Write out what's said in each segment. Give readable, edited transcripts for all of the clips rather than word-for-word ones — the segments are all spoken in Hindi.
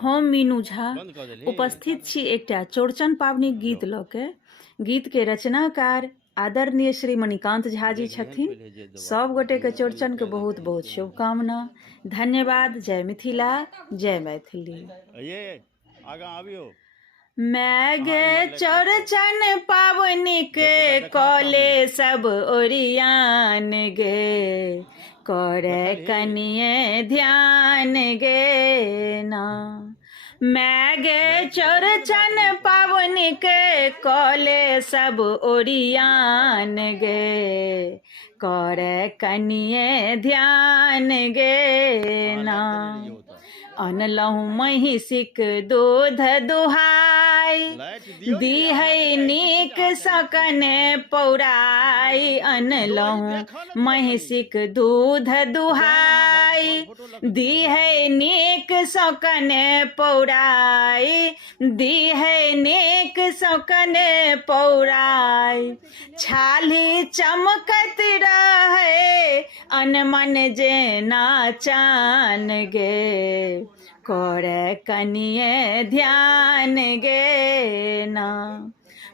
हम मीनू झा उपस्थित छी एकटा चौड़चन पावनी गीत लऽ के। गीत के रचनाकार आदरणीय श्री मणिकांत झा जी छथिन। सब गोटे के चौड़चन के बहुत बहुत शुभकामना। धन्यवाद। जय मिथिला, जय मैथिली। मैं गे चौड़चन पावनी के कॉले सब ओरियान गे, करे कनिए ध्यान गे ना। मैं गे चौड़चन पावनी के कॉले सब ओरियान गे, करे कनिए ध्यान गे ना। अनलहु महिषिक दूध दुहाई, दीहै नीक सकने पौराई। अनलहु महिषिक दूध दुहाई, दीहै नीक सकने पौराई, दीहै नीक सकने पौराई। छाली चमकत रहे अनमन जेना चान गे, करे कनिए ध्यान गे ना।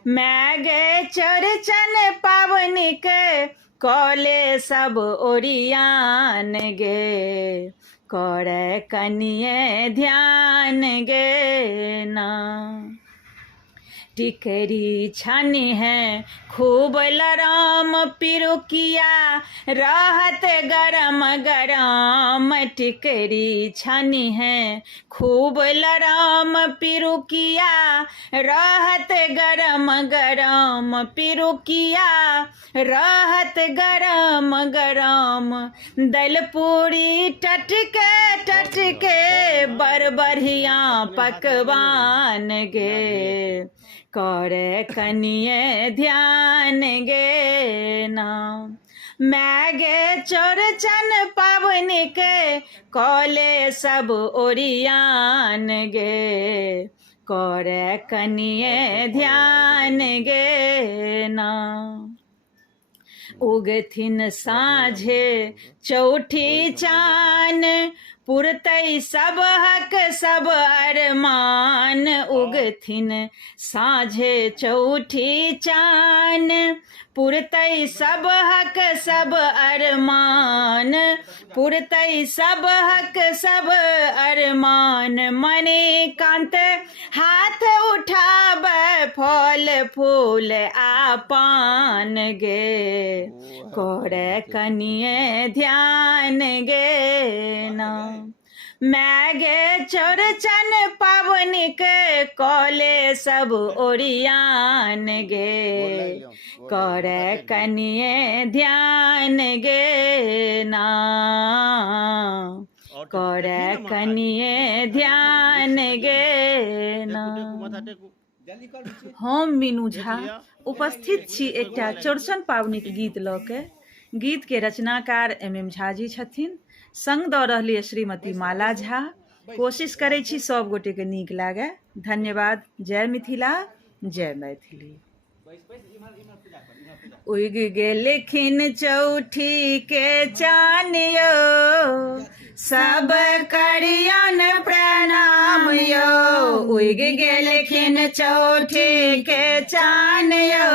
मैं गे चौड़चन पावनी के कॉले सब ओरियान गे, करे कनिए ध्यान गे ना। टिकरी छानी है खूब लराम पिरुकिया, रहत गरम गरम। टिकरी छानी है खूब लराम पिरुकिया, रहत गरम गरम पिरुकिया, रहत गरम गरम। दलपूरी टटके टटके बड़ बढ़िया पकवान गे, करे कनिए ध्यान गे ना। मैं गे चौड़चन पावनी के कॉले सब ओरियान गे, करे कनिए ध्यान गे ना। उगथिन साँझे चौठी चान, पुरतै सब हक सब अरमान। उगथिन साँझे चौठी चान, पुरतै सब हक सब अरमान, पुरतै सब हक सब अरमान। मणिकांत हाथ उठाब फल फूल आ पान गे, करे कनिए ध्यान गे ना। मैं गे चौड़चन पावनी के कॉले सब ओरियान गे, करे कनिए ध्यान गे ना, करे कनिए ध्यान गे ना। हम मीनू झा उपस्थित छी एकटा चौड़चन पावनी के गीत लऽ के। गीत के रचनाकार MM झा जी छथिन। संग दऽ रहलिए श्रीमती माला झा। कोशिश करै छी सब गोटे के नीक लागे। धन्यवाद। जय मिथिला, जय मैथिली। उग गेलखिन चौठी के चान यो, सब करियन प्रणाम यो। उग गेलखिन चौठी के चान यो,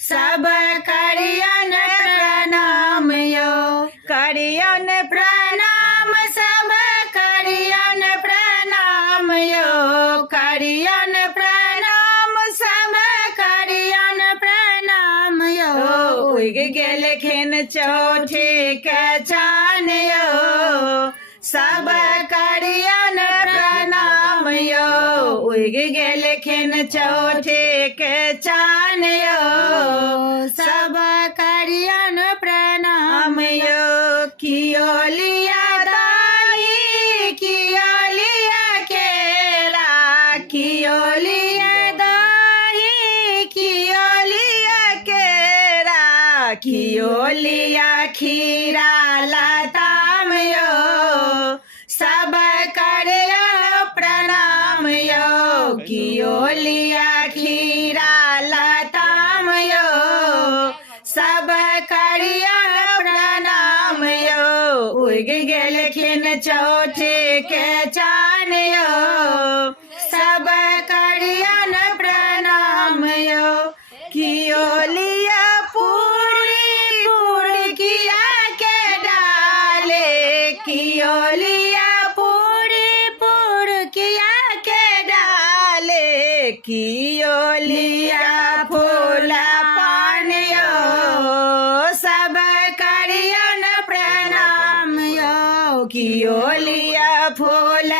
सब करियन प्रणाम यो। करियन प्रणाम सब करियन प्रणाम यो, करियन प्रणाम सब करियन प्रणाम यो। उग गेलखिन चौठी के चान यो, सब करियन प्रणाम यो। उग गेलखिन चौठी के चान यो, सब करियन प्रणाम यो। कियो लिया दाई कियो लिया केला, कियो लिया दाई कियो लिया केरा, कियो लिया खीरा लताम यो। सब करियन प्रणाम यो, कियो लिया खीरा लताम यो। सब करियन प्रणाम यो। उग गेलखिन चौठी के चान कियो लिया फूल पान यो सब करियन प्रणाम यो कियो लिया फूल